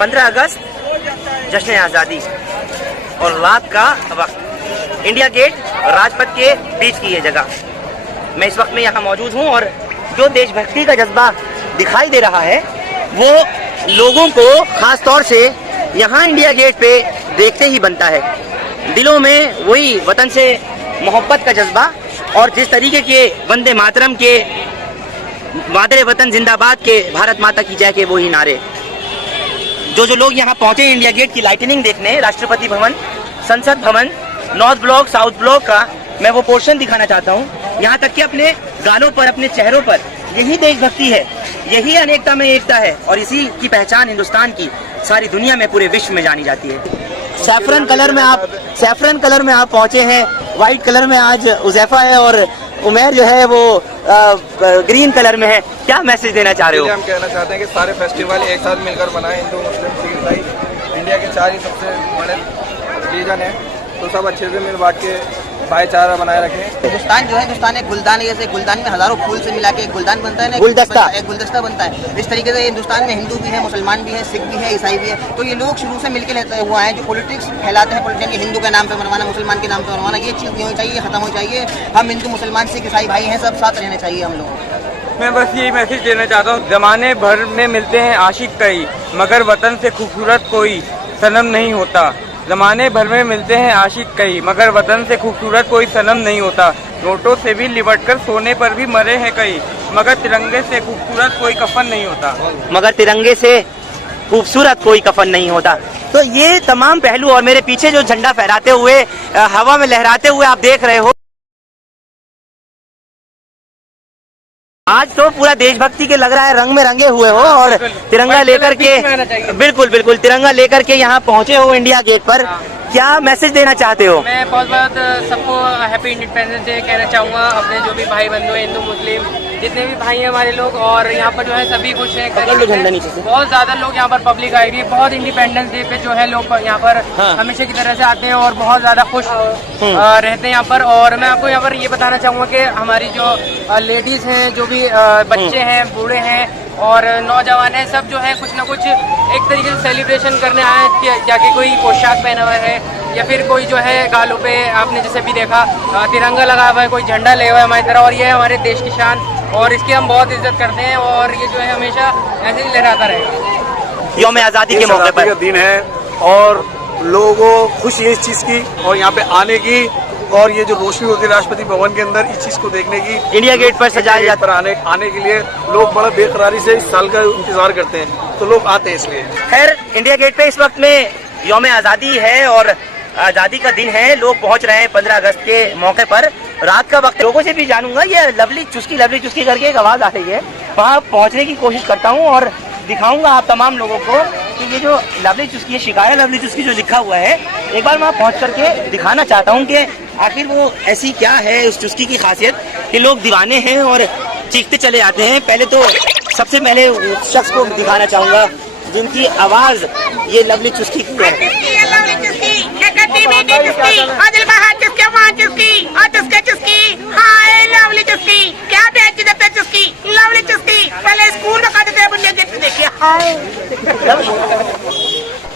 15 अगस्त जश्न आज़ादी और रात का वक्त, इंडिया गेट राजपथ के बीच की ये जगह। मैं इस वक्त में यहाँ मौजूद हूँ और जो देशभक्ति का जज्बा दिखाई दे रहा है वो लोगों को खास तौर से यहाँ इंडिया गेट पे देखते ही बनता है। दिलों में वही वतन से मोहब्बत का जज्बा और जिस तरीके के वंदे मातरम के, मादरे वतन जिंदाबाद के, भारत माता की जय के वही नारे। जो लोग यहाँ पहुँचे इंडिया गेट की लाइटनिंग देखने, राष्ट्रपति भवन, संसद भवन, नॉर्थ ब्लॉक, साउथ ब्लॉक का मैं वो पोर्शन दिखाना चाहता हूँ। यहाँ तक कि अपने गालों पर, अपने चेहरों पर यही देशभक्ति है, यही अनेकता में एकता है और इसी की पहचान हिंदुस्तान की सारी दुनिया में, पूरे विश्व में जानी जाती है। सैफरन कलर में आप पहुंचे हैं, व्हाइट कलर में आज उज़ैफा है और उमैर जो है वो ग्रीन कलर में है। क्या मैसेज देना चाह रहे हो? हम कहना चाहते हैं कि सारे फेस्टिवल एक साथ मिलकर मनाएं। हिंदू, मुस्लिम, सिख, ईसाई इंडिया के 4 ही सबसे बड़े रीजन है, तो सब अच्छे से मिल बांट के भाईचारा बनाए रखें। हिंदुस्तान जो है, हिंदुस्तान एक गुलदान है, जैसे गुलदान में हजारों फूल से मिला के एक गुलदान बनता है ना, एक गुलदस्ता बनता है। इस तरीके से हिंदुस्तान में हिंदू भी है, मुसलमान भी है, सिख भी है, ईसाई भी है। तो ये लोग शुरू से मिलकर रहते हुआ है। जो पॉलिटिक्स फैलाते हैं, पॉलिटिशियन हिंदू के नाम पे मनवाना, मुसलमान के नाम पे मनवाना, ये चीज़ नहीं होनी चाहिए, खत्म होनी चाहिए। हम हिंदू, मुसलमान, सिख, ईसाई भाई हैं, सब साथ रहना चाहिए हम लोग। मैं बस यही मैसेज देना चाहता हूँ, जमाने भर में मिलते हैं आशिक कई, मगर वतन से खूबसूरत कोई सनम नहीं होता। जमाने भर में मिलते हैं आशिक कई, मगर वतन से खूबसूरत कोई सनम नहीं होता। नोटों से भी लिपट कर सोने पर भी मरे हैं कई, मगर तिरंगे से खूबसूरत कोई कफन नहीं होता। मगर तिरंगे से खूबसूरत कोई कफन नहीं होता। तो ये तमाम पहलू और मेरे पीछे जो झंडा फहराते हुए, हवा में लहराते हुए आप देख रहे हो, आज तो पूरा देशभक्ति के लग रहा है रंग में रंगे हुए हो और तिरंगा लेकर के, बिल्कुल तिरंगा लेकर के यहाँ पहुँचे हो इंडिया गेट पर। क्या मैसेज देना चाहते हो? मैं बहुत सबको हैप्पी इंडिपेंडेंस डे कहना चाहूँगा। अपने जो भी भाई बंधु हैं, हिंदू मुस्लिम जितने भी भाई हैं हमारे लोग, और यहाँ पर जो है सभी खुश हैं। बहुत ज्यादा लोग यहाँ पर पब्लिक आई हुई है। बहुत इंडिपेंडेंस डे पे जो है लोग यहाँ पर हमेशा की तरह से आते हैं और बहुत ज्यादा खुश रहते हैं यहाँ पर। और मैं आपको यहाँ पर ये बताना चाहूँगा कि हमारी जो लेडीज हैं, जो भी बच्चे हैं, बूढ़े हैं और नौजवान हैं, सब जो है कुछ ना कुछ एक तरीके से सेलिब्रेशन करने आए हैं। जाके कोई पोशाक पहना हुआ है या फिर कोई जो है गालों पे आपने जैसे भी देखा तिरंगा लगा हुआ है, कोई झंडा ले हुआ है हमारी तरह, और ये है हमारे देश की शान और इसकी हम बहुत इज्जत करते हैं और ये जो है हमेशा ऐसे ही लहराता रहेगा। यौम आज़ादी के मौके पर दिन है और लोगों को खुशी है इस चीज़ की और यहाँ पे आने की, और ये जो रोशनी होती है राष्ट्रपति भवन के अंदर, इस चीज को देखने की, इंडिया गेट पर सजाया जाता पर आने के लिए लोग बड़ा बेकरारी से इस साल का इंतजार करते हैं, तो लोग आते हैं इसलिए। खैर, इंडिया गेट पे इस वक्त में यौम आज़ादी है और आज़ादी का दिन है। लोग पहुंच रहे हैं 15 अगस्त के मौके पर। रात का वक्त, लोगों से भी जानूंगा, ये लवली चुस्की करके एक आवाज आ रही है, वहाँ पहुँचने की कोशिश करता हूँ और दिखाऊंगा आप तमाम लोगों को कि ये जो लवली चुस्की है, शिकायत लवली चुस्की जो लिखा हुआ है, एक बार वहाँ पहुँच करके दिखाना चाहता हूँ कि आखिर वो ऐसी क्या है उस चुस्की की खासियत कि लोग दीवाने हैं और चीखते चले आते हैं। पहले तो सबसे पहले उस शख्स को दिखाना चाहूंगा जिनकी आवाज ये लवली चुस्की की है।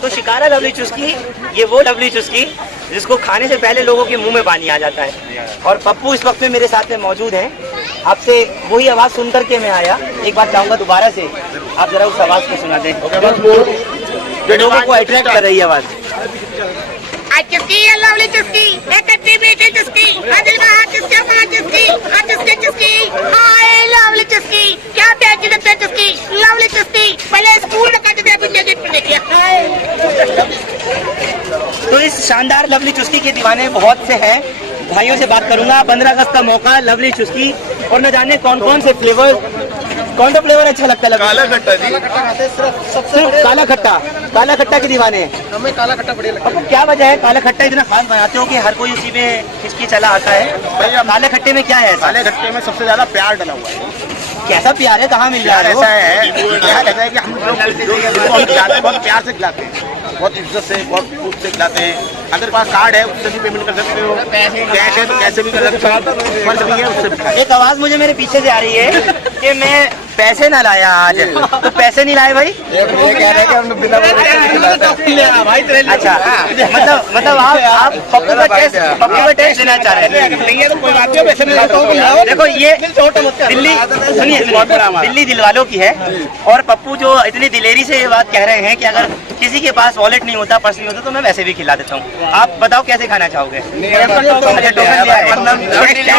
तो शिकारा लवली चुस्की, ये वो लवली चुस्की जिसको खाने से पहले लोगों के मुंह में पानी आ जाता है। और पप्पू इस वक्त में मेरे साथ में मौजूद हैं। आपसे वही आवाज सुन करके मैं आया, एक बार चाहूंगा दोबारा से आप जरा उस आवाज को सुना दें जो लोगों को अट्रैक्ट कर रही है आवाज। तो इस शानदार लवली चुस्की के दीवाने बहुत से हैं। भाइयों से बात करूंगा। 15 अगस्त का मौका, लवली चुस्की, और न जाने कौन कौन से फ्लेवर, कौन सा फ्लेवर अच्छा लगता है? काला खट्टा जी, सबसे काला खट्टा के दीवाने हैं। हमें काला खट्टा बढ़िया लगता है। क्या वजह है काला खट्टा इतना खास बनाते हो कि हर कोई उसी में खिचकी चला आता है? काले खट्टे में क्या है? काले खट्टे में सबसे ज्यादा प्यार डला हुआ है। कैसा प्यार है? कहाँ मिल रहा है? ऐसा है, प्यार ऐसा है कि हम लोग बहुत प्यार से खिलाते हैं, बहुत इज्जत से, बहुत खूब से खिलाते हैं। अगर पास कार्ड है उससे भी पेमेंट कर सकते हो, कैश है तो कैसे भी कर सकते हो, फंड भी है उससे भी। एक आवाज मुझे मेरे पीछे से आ रही है कि मैं पैसे ना लाया आज, तो पैसे नहीं लाए भाई? ये कह रहे हैं कि हम बिना अच्छा, मतलब आप पप्पू का टेस्ट लेना चाह रहे हैं? नहीं है तो कोई बात नहीं, वैसे नहीं तो देखो ये दिल्ली, सुनिए दिल्ली दिलवालों की है, और पप्पू जो इतनी दिलेरी से ये बात कह रहे हैं कि अगर किसी के पास वॉलेट नहीं होता, पर्स नहीं होता, तो मैं वैसे भी खिला देता हूँ। आप बताओ कैसे खाना चाहोगे?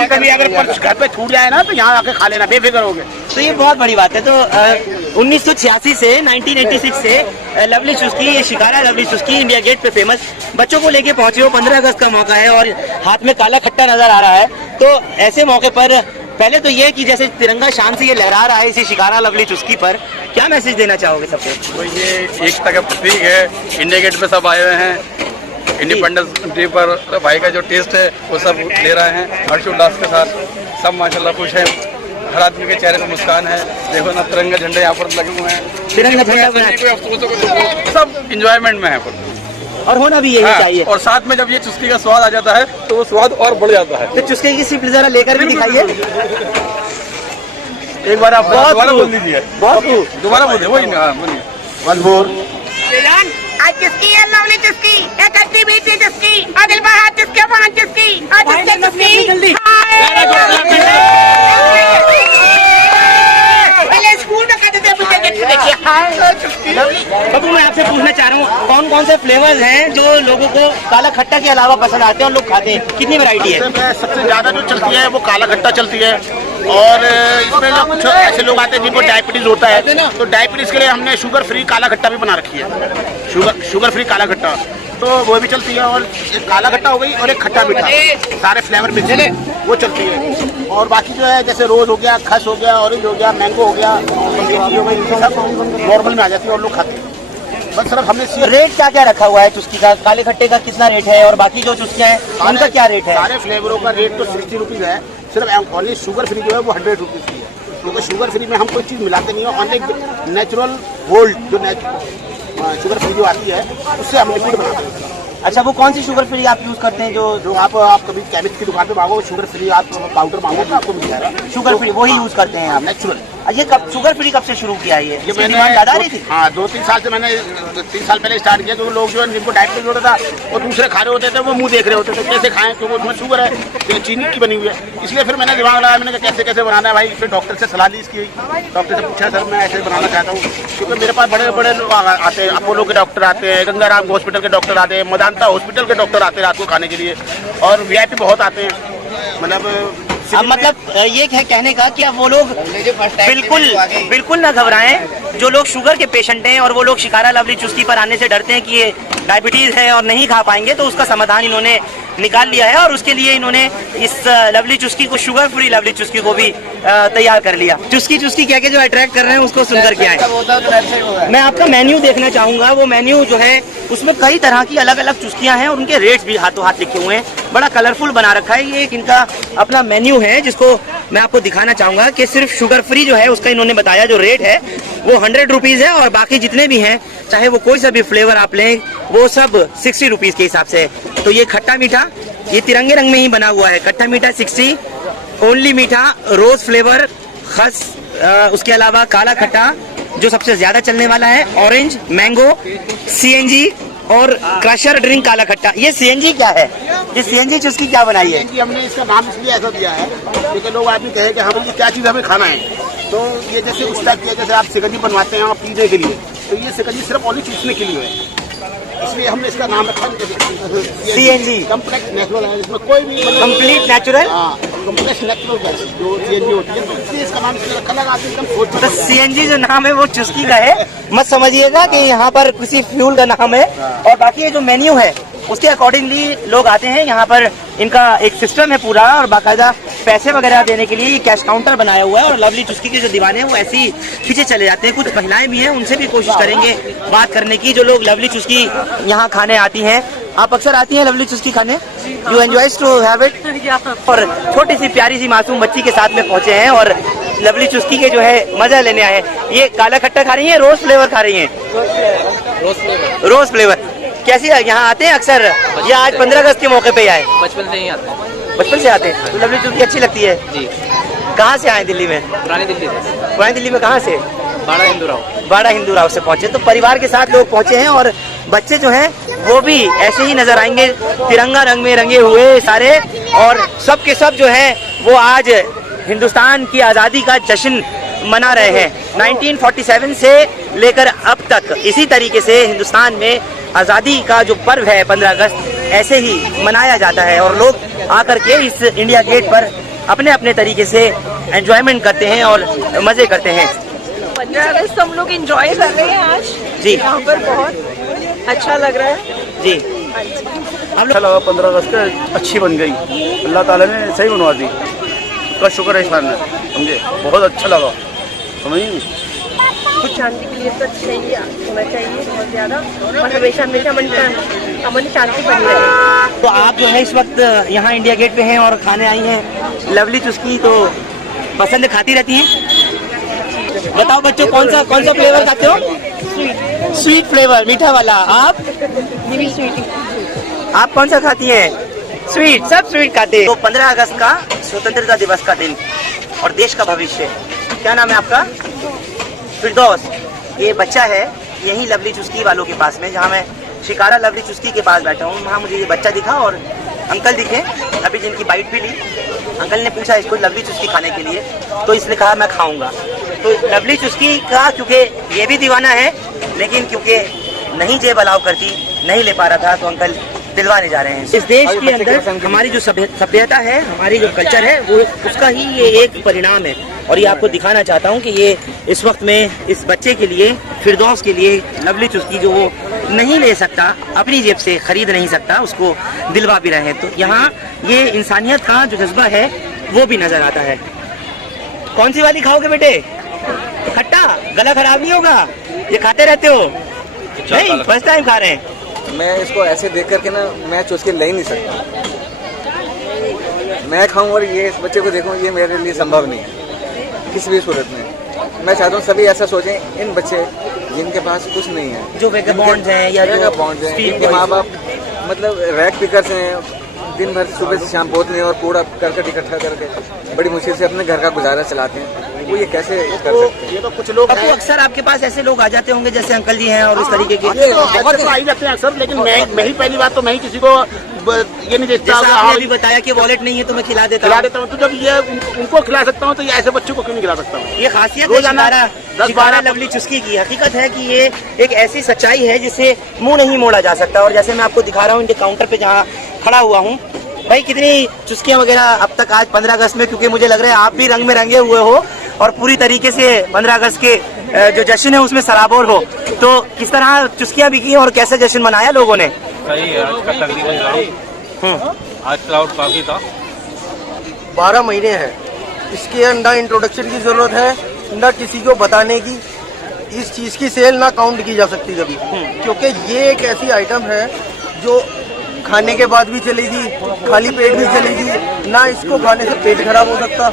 कभी अगर पर्स घर पे छूट जाए ना तो यहाँ आके खा लेना, बेफिक्र हो गए। तो ये बहुत बड़ी बात है। तो 1986 से 1986 से लवली चुस्की, ये शिकारा लवली चुस्की इंडिया गेट पे फेमस, बच्चों को लेके पहुंचे हो। 15 अगस्त का मौका है और हाथ में काला खट्टा नजर आ रहा है, तो ऐसे मौके पर पहले तो ये कि जैसे तिरंगा शान से ये लहरा रहा है इसी शिकारा लवली चुस्की पर, क्या मैसेज देना चाहोगे सबको? तो ये एकता का प्रतीक है, इंडिया गेट पे सब आए हुए हैं, इंडिपेंडेंस डे पर भाई का जो टेस्ट है वो सब ले रहे हैं हर्षोल्लास के साथ, सब माशाल्लाह खुश हैं, हर आदमी के चेहरे पर मुस्कान है। देखो ना तिरंगा झंडे यहाँ पर लगे हुए हैं, तिरंगा झंडा कोई अफसोसों को सब इंजॉयमेंट में है पर, और होना भी यही चाहिए। और साथ में जब ये चुस्की का स्वाद आ जाता है तो वो स्वाद और बढ़ जाता है। तो चुस्की की सिर्फ जरा लेकर भी दिखाइए एक बार आप दोबारा बोल दीजिए, बहुत दोबारा बोलिए, वही बोलिए। वन फोर आज चुस्की है लवली चुस्की, एक अच्छी मीठी चुस्की, और दिल पर हाथ चुस्के पान चुस्की, और चुस्के चुस्की पहले स्कूल में कहते थे मुझे देखिए। बाबू मैं आपसे पूछना चाह रहा हूँ, कौन कौन से फ्लेवर्स हैं जो लोगों को काला खट्टा के अलावा पसंद आते हैं और लोग खाते हैं? कितनी वैरायटी है? सबसे ज्यादा जो चलती है वो काला खट्टा चलती है, और इसमें जो कुछ ऐसे लोग आते हैं जिनको डायबिटीज होता है, तो डायबिटीज के लिए हमने शुगर फ्री काला खट्टा भी बना रखी है, शुगर फ्री काला खट्टा, तो वो भी चलती है। और एक काला खट्टा हो गई और एक खट्टा मीठा, सारे फ्लेवर मिक्स है वो चलती है। और बाकी जो है जैसे रोज हो गया, खस हो गया, ऑरेंज हो गया, मैंगो हो गया, हो गई, सब नॉर्मल में आ जाती है और लोग खाते हैं। बस सिर्फ हमने रेट क्या क्या रखा हुआ है चुस्की का? काले खट्टे का कितना रेट है और बाकी जो चुस्कियाँ हैं उनका क्या रेट है? सारे फ्लेवरों का रेट तो 60 रुपीज़ है, सिर्फ ओनली शुगर फ्री जो है वो 100 रुपीज़ की है, क्योंकि शुगर फ्री में हम कोई चीज़ मिलाते नहीं है। ओनली नेचुरल गोल्ड जो शुगर फ्री जो आती है उससे हम लिक्विड बनाते हैं। अच्छा, वो कौन सी शुगर फ्री आप यूज करते हैं? जो आप कभी केमिस्ट की दुकान पे मांगो शुगर फ्री, आप पाउडर मांगो तो आपको मिल जाएगा। शुगर फ्री वही यूज करते हैं आप? नेचुरल। ये कब शुगर फ्री कब से शुरू किया है? ये मैंने ज्यादा आ रही थी? हाँ, 2-3 साल से मैंने 3 साल पहले स्टार्ट किया। जो लोग जो है जिनको डायबिटीज होता था वो दूसरे खा रहे होते थे, वो मुंह देख रहे होते थे कैसे खाएं, क्योंकि उसमें शुगर है, तो चीनी की बनी हुई है। इसलिए फिर मैंने दिमाग लगाया, मैंने कहा कैसे कैसे बनाना है भाई। फिर डॉक्टर से सलाह ली इसकी, डॉक्टर से पूछा सर मैं ऐसे बनाना चाहता हूँ, क्योंकि मेरे पास बड़े बड़े लोग आते हैं, अपोलो के डॉक्टर आते हैं, गंगाराम हॉस्पिटल के डॉक्टर आते हैं, मदांता हॉस्पिटल के डॉक्टर आते हैं रात को खाने के लिए, और VIP बहुत आते हैं। मतलब ये है कहने का कि अब वो लोग बिल्कुल ना घबराएं जो लोग शुगर के पेशेंट हैं और वो लोग शिकारा लवली चुस्की पर आने से डरते हैं कि ये डायबिटीज है और नहीं खा पाएंगे, तो उसका समाधान इन्होंने निकाल लिया है और उसके लिए इन्होंने इस लवली चुस्की को, शुगर फ्री लवली चुस्की को भी तैयार कर लिया। चुस्की क्या क्या जो अट्रैक्ट कर रहे हैं उसको सुनकर के आए। मैं आपका मेन्यू देखना चाहूंगा। वो मेन्यू जो है उसमें कई तरह की अलग अलग चुस्कियां हैं और उनके रेट्स भी हाथों हाथ लिखे हुए हैं, बड़ा कलरफुल बना रखा है। ये एक इनका अपना मेन्यू है जिसको मैं आपको दिखाना चाहूंगा कि सिर्फ शुगर फ्री जो है उसका इन्होंने बताया जो रेट है वो 100 रुपीज है, और बाकी जितने भी हैं चाहे वो कोई सा भी फ्लेवर आप लें वो सब 60 रुपीज के हिसाब से। तो ये खट्टा मीठा, ये तिरंगे रंग में ही बना हुआ है, खट्टा मीठा 60, ओनली मीठा, रोज फ्लेवर, खस, उसके अलावा काला खट्टा जो सबसे ज्यादा चलने वाला है, ऑरेंज, मैंगो, CNG और क्रशर ड्रिंक काला खट्टा। ये CNG क्या है? ये CNG चुस्की क्या बनाई है? हमने इसका नाम इसलिए ऐसा दिया है क्योंकि लोग आदमी कहे कि हम क्या चीज़ हमें खाना है, तो ये जैसे उस टाइप की, जैसे आप सिकंजी बनवाते हैं आप पीने के लिए, तो ये सिकंजी सिर्फ ओनली चूसने के लिए है, इसलिए हमने इसका नाम रखा CNG, कम्प्लेक्स नेचुरल है। इसमें कोई भी complete natural, complex natural gas जो CNG होती है, तो इसलिए इसका नाम इसलिए रखा लगा एकदम। तो CNG जो नाम है वो चुस्की का है, मत समझिएगा कि यहाँ पर किसी फ्यूल का नाम है। और बाकी ये जो मेन्यू है उसके अकॉर्डिंगली लोग आते हैं यहाँ पर। इनका एक सिस्टम है पूरा, और बाकायदा पैसे वगैरह देने के लिए कैश काउंटर बनाया हुआ है। और लवली चुस्की के जो दीवाने हैं वो ऐसे ही पीछे चले जाते हैं। कुछ महिलाएं भी हैं, उनसे भी कोशिश करेंगे बात करने की, जो लोग लवली चुस्की यहाँ खाने आती हैं। आप अक्सर आती हैं लवली चुस्की खाने? You enjoys to have it? और छोटी सी प्यारी सी मासूम बच्ची के साथ में पहुंचे हैं और लवली चुस्की के जो है मजा लेने आए हैं। ये काला खट्टा खा रही है, रोज फ्लेवर खा रही है? Rose flavour. कैसी यहाँ आते हैं अक्सर या आज 15 अगस्त के मौके पे आए? बचपन से ही आते हैं। बचपन से आते हैं। तो लवली चुस्की अच्छी लगती है जी। कहाँ से आए दिल्ली में? पुरानी दिल्ली से। पुरानी दिल्ली में कहाँ से? बाड़ा हिंदू राव। बाड़ा हिंदू राव से पहुंचे। तो परिवार के साथ लोग पहुंचे हैं और बच्चे जो हैं वो भी ऐसे ही नजर आएंगे, तिरंगा रंग में रंगे हुए सारे, और सब के सब जो है वो आज हिंदुस्तान की आज़ादी का जश्न मना रहे हैं। 1947 से लेकर अब तक इसी तरीके से हिंदुस्तान में आज़ादी का जो पर्व है 15 अगस्त ऐसे ही मनाया जाता है और लोग आकर के इस इंडिया गेट पर अपने अपने तरीके से एंजॉयमेंट करते हैं और मज़े करते हैं। 15 अगस्त हम लोग एंजॉय कर रहे हैं आज जी। यहाँ पर बहुत अच्छा लग रहा है जी। हम अच्छा लगा 15 अगस्त अच्छी बन गई, अल्लाह ताला ने सही बनवा दी, उसका शुक्र है इस ने, समझे, बहुत अच्छा लगा, समझिए। कुछ शांति के लिए तो चाहिए होना चाहिए बहुत ज़्यादा, और हमेशा हमेशा अमन शांति बनी रहे। तो आप जो है इस वक्त यहाँ इंडिया गेट पे हैं और खाने आई हैं लवली चुस्की, तो पसंद खाती रहती हैं? बताओ बच्चों कौन सा फ्लेवर खाते हो? स्वीट फ्लेवर, मीठा वाला। आप? आप कौन सा खाती हैं? स्वीट, सब स्वीट खाते हैं। तो 15 अगस्त का स्वतंत्रता दिवस का दिन और देश का भविष्य, क्या नाम है आपका? फिरदौस। ये बच्चा है यही लवली चुस्की वालों के पास में, जहाँ मैं शिकारा लवली चुस्की के पास बैठा हूँ, वहाँ मुझे ये बच्चा दिखा और अंकल दिखे, अभी जिनकी बाइट भी ली। अंकल ने पूछा इसको लवली चुस्की खाने के लिए, तो इसने कहा मैं खाऊंगा। तो लवली चुस्की का क्योंकि ये भी दीवाना है, लेकिन क्योंकि नहीं जेब अलाउ करती, नहीं ले पा रहा था, तो अंकल दिलवाने जा रहे हैं। इस देश के अंदर हमारी जो सभ्यता है, हमारी जो कल्चर है, वो उसका ही ये एक परिणाम है। और ये आपको दिखाना चाहता हूँ कि ये इस वक्त में इस बच्चे के लिए, फिरदौस के लिए लवली चुस्की जो वो नहीं ले सकता, अपनी जेब से खरीद नहीं सकता, उसको दिलवा भी रहे हैं। तो यहाँ ये इंसानियत का जो जज्बा है वो भी नजर आता है। कौन सी वाली खाओगे बेटे? खट्टा? गला खराब नहीं होगा? ये खाते रहते हो? नहीं, फर्स्ट टाइम खा रहे हैं। मैं इसको ऐसे देख करके ना मैं चुस्की ले ही नहीं सकता। मैं खाऊं और ये इस बच्चे को देखूं, ये मेरे लिए संभव नहीं है किसी भी सूरत में। मैं चाहता हूँ सभी ऐसा सोचें, इन बच्चे जिनके पास कुछ नहीं है, जो वेगाबॉन्ड्स हैं या वेगाबॉन्ड्स हैं, इनके माँ बाप मतलब रैक पिकर्स हैं, दिन भर सुबह से शाम पोतने और कूड़ा करकट इकट्ठा करके बड़ी मुश्किल से अपने घर का गुजारा चलाते हैं। वो ये कैसे कर सकते हैं? ये तो कुछ लोग अब तो अक्सर आपके पास ऐसे लोग आ जाते होंगे जैसे अंकल जी हैं और इस तरीके के। बहुत आ ही जाते हैं अक्सर, लेकिन मैं ही पहली बात तो मैं ही किसी को ये नहीं देखता। जैसा आपने अभी बताया कि वॉलेट नहीं है तो मैं खिला देता हूँ, तो जब ये उनको खिला सकता हूँ तो ये ऐसे बच्चों को क्यों नहीं खिला सकता हूँ? ये खासियत है 10-12 लवली चुस्की की। हकीकत है कि ये एक ऐसी सच्चाई है जिसे मुंह नहीं मोड़ा जा सकता। और जैसे मैं आपको दिखा रहा हूँ इनके काउंटर पे जहाँ खड़ा हुआ हूँ, भाई कितनी चुस्कियाँ वगैरह अब तक आज 15 अगस्त में, क्योंकि मुझे लग रहा है आप भी रंग में रंगे हुए हो और पूरी तरीके से 15 अगस्त के जो जश्न है उसमें सराबोर हो, तो किस तरह चुस्कियाँ भी की और कैसे जश्न मनाया लोगों ने? सही है, आज का तकरीबन आज क्राउड काफी था। 12 महीने हैं, इसके अंदर इंट्रोडक्शन की जरूरत है, ना किसी को बताने की। इस चीज की सेल ना काउंट की जा सकती कभी, क्योंकि ये एक ऐसी आइटम है जो खाने के बाद भी चलेगी, खाली पेट भी चलेगी। ना इसको खाने से पेट खराब हो सकता,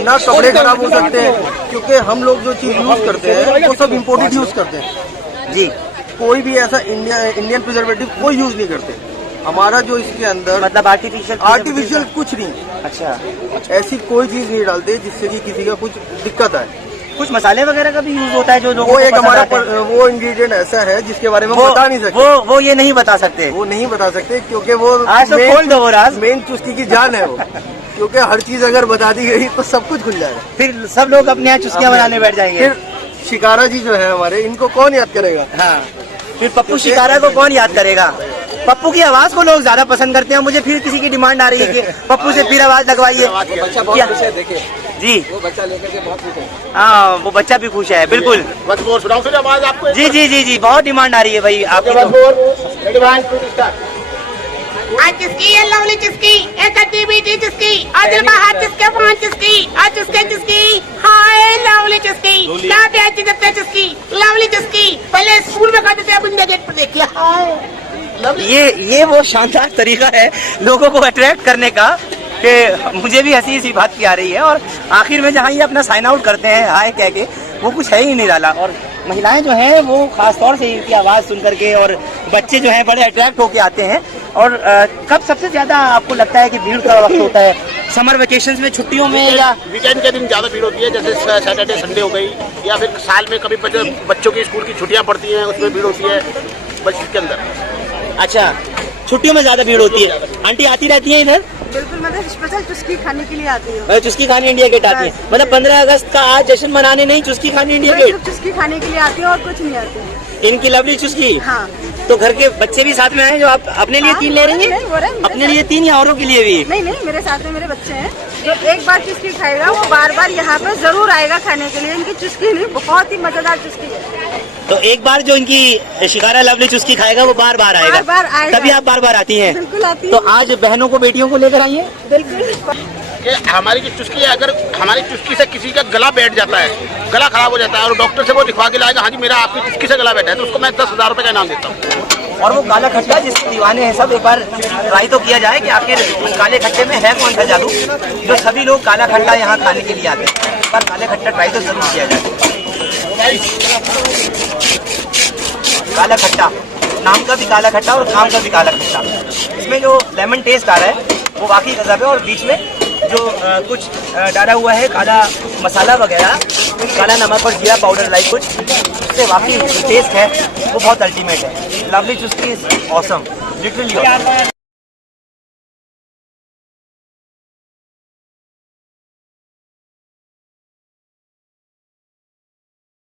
ना कपड़े खराब हो सकते हैं, क्योंकि हम लोग जो चीज यूज करते हैं वो सब इम्पोर्टेड यूज करते हैं जी। कोई भी ऐसा इंडियन प्रिजर्वेटिव कोई यूज नहीं करते। हमारा जो इसके अंदर मतलब आर्टिफिशियल कुछ नहीं। अच्छा, ऐसी कोई चीज नहीं डालते जिससे कि किसी का कुछ दिक्कत आए। कुछ मसाले वगैरह का भी यूज होता है जो लोगों वो एक हमारा वो इंग्रेडिएंट ऐसा है जिसके बारे में बता नहीं सकते। वो ये नहीं बता सकते, वो नहीं बता सकते, क्योंकि वो आज तो खोल दो वो राज। मेन चुस्की की जान है वो, क्योंकि हर चीज अगर बता दी गई तो सब कुछ खुल जाएगा। फिर सब लोग अपने यहाँ चुस्कियाँ बनाने बैठ जाएंगे। फिर शिकारा जी जो है हमारे, इनको कौन याद करेगा? हाँ, फिर पप्पू शिकारा को कौन याद करेगा? पप्पू की आवाज को लोग ज्यादा पसंद करते हैं। मुझे फिर किसी की डिमांड आ रही है कि पप्पू से फिर आवाज लगवाइए। जी, वो बच्चा लेकर के बहुत खुश है। हाँ, वो बच्चा भी खुश है, बिल्कुल। आवाज आपको? जी जी जी जी, बहुत डिमांड आ रही है भाई आपकी। आज जिसकी ये लवली जिसकी, एक अड्डी बीटी जिसकी, और दिल बाहर जिसके वहाँ जिसकी, और जिसके जिसकी, हाय लवली जिसकी, क्या प्यार जिसके जिसकी, लवली जिसकी। पहले स्कूल में खाते थे, अब इंडिया गेट पर देखिए, हाय ये वो शानदार तरीका है लोगों को अट्रैक्ट करने का कि मुझे भी हंसी सी बात की आ रही है। और आखिर में जहाँ ये अपना साइन आउट करते हैं हाय कह के, वो कुछ है ही नहीं डाला। और महिलाएं जो हैं वो खास तौर से इनकी आवाज़ सुन करके, और बच्चे जो हैं बड़े अट्रैक्ट होके आते हैं। और कब सबसे ज़्यादा आपको लगता है कि भीड़ का वक्त होता है? समर वेकेशंस में, छुट्टियों में, या वीकेंड के दिन ज़्यादा भीड़ होती है, जैसे सैटरडे संडे हो गई, या फिर साल में कभी बच्चों की स्कूल की छुट्टियाँ पड़ती हैं, उसमें भीड़ होती है बस के अंदर। अच्छा, छुट्टियों में ज़्यादा भीड़ होती है। आंटी आती रहती है इधर? बिल्कुल, मतलब स्पेशल चुस्की खाने के लिए आती हूँ। चुस्की खाने इंडिया गेट आती है, मतलब 15 अगस्त का आज जश्न मनाने नहीं, चुस्की खाने इंडिया गेट? चुस्की खाने के लिए आती हूँ और कुछ नहीं आती हूँ। इनकी लवली चुस्की। हाँ। तो घर के बच्चे भी साथ में आए जो आप अपने लिए 3 ले रही हैं? अपने लिए 3 या औरों के लिए भी? नहीं नहीं, मेरे साथ में मेरे बच्चे हैं। जो एक बार चुस्की खाएगा वो बार बार यहाँ पे जरूर आएगा खाने के लिए। इनकी चुस्की नहीं, बहुत ही मजेदार चुस्की है। तो एक बार जो इनकी शिकारा लवली चुस्की खाएगा वो बार बार आएगा। बार आएगा। तभी आप बार बार आती हैं? बिल्कुल आती तो आज बहनों को, बेटियों को लेकर आई हैं? बिल्कुल। ये हमारी जो चुस्की है, अगर हमारी चुस्की से किसी का गला बैठ जाता है, गला खराब हो जाता है, और डॉक्टर से वो दिखवा के लाएगा हाँ जी मेरा आपकी चुस्की से गला बैठा है, तो उसको मैं 10,000 रुपये का इनाम देता हूँ। और वो काला खट्टा जिसके दीवाने हैं सब, एक बार ट्राई तो किया जाए कि आखिर काले खट्टे में है कौन सा जादू जो सभी लोग काला खट्टा यहाँ खाने के लिए आते हैं। एक बार काला खट्टा ट्राई तो जरूर किया जाए। काला खट्टा, नाम का भी काला खट्टा और काम का भी काला खट्टा। इसमें जो लेमन टेस्ट आ रहा है वो वाकई गजब है, और बीच में जो कुछ डाला हुआ है काला मसाला वगैरह, काला नमक और जीरा पाउडर लाइक कुछ, उससे वाकई टेस्ट है वो बहुत अल्टीमेट है। लवली चुस्की इज ऑसम, लिटरली।